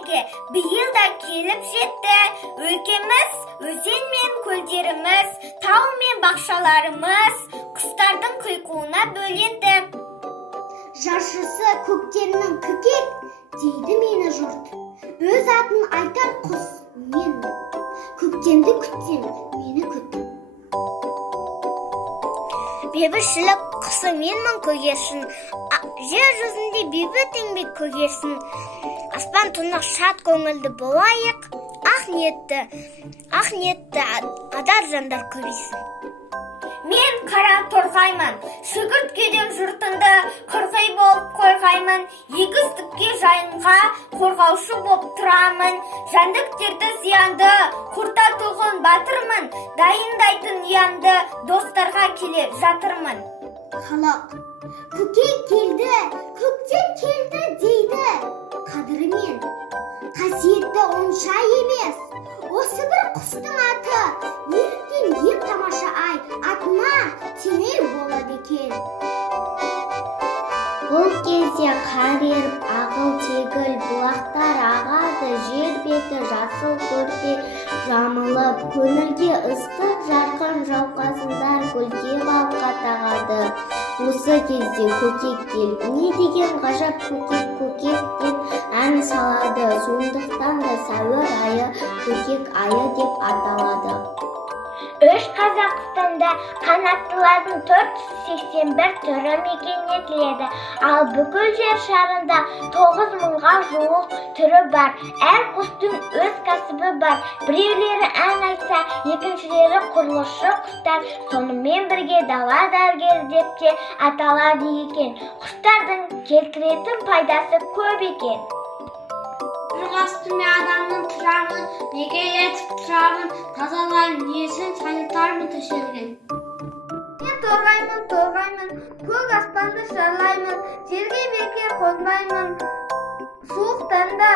мереке биыл да келіп жетті. Өлкеміз, өзен мен көлдеріміз, тау мен бақшаларымыз құстардың құйқуына бөленді. Жаршысы көктерінің көкек, дейді мені жұрт. Өз атын айтар құс мен. Көктемді күтсең, мені күт. Бейбітшілік құсы менмін көгершін, жер жүзінде бейбіт еңбек көгерсін. Аспан тұнық шат көңілді болайық, ақ ниетті адар жандар көбейсін. Мен қара торғаймын, шүгірткеден жұртынды қырғай болып қорғаймын. Егістікке жайынға қорғаушы боп тұрамын. Жәндіктерді зиянды құртатуғын батырмын. Дайындайтын ұянды достарға келе жатырмын. Халық, көкек келді, көктем келді дейді. Қадірімен, қасиетті онша емес. Осы бір құстың аты, неліктен ең тамаша ай, атына теңей болады екен. Бұл кезде қар еріп, ағыл-тегіл бұлақтар ағады, жер беті жасыл көрпе жамылып, көңілге ыстық жарқын жауқазындар гүлге балқа тағады. Осы кезде көкек келіп, не деген ғажап көкек деп ән салады. Сондықтан да сәуір айы көкек айы деп аталады. Үш Қазақстанда қанаттылардың 481 түрі мекен етіледі, ал бүкіл жер шарында 9000-ға жуық түрі бар. Әр құстың өз кәсібі бар. Біреулері ән айтса, екіншілері құрылысшы құстар, сонымен бірге дала дәрігері деп те аталады екен. Құстардың келтіретін пайдасы көп екен. Астыме адамның тұрағын, неге етіп тұрағын, тазалаймын, несін санитармын тіршілігін. Мен торғаймын, көк аспанды шарлаймын, жерге бекер қонбаймын, суықтан да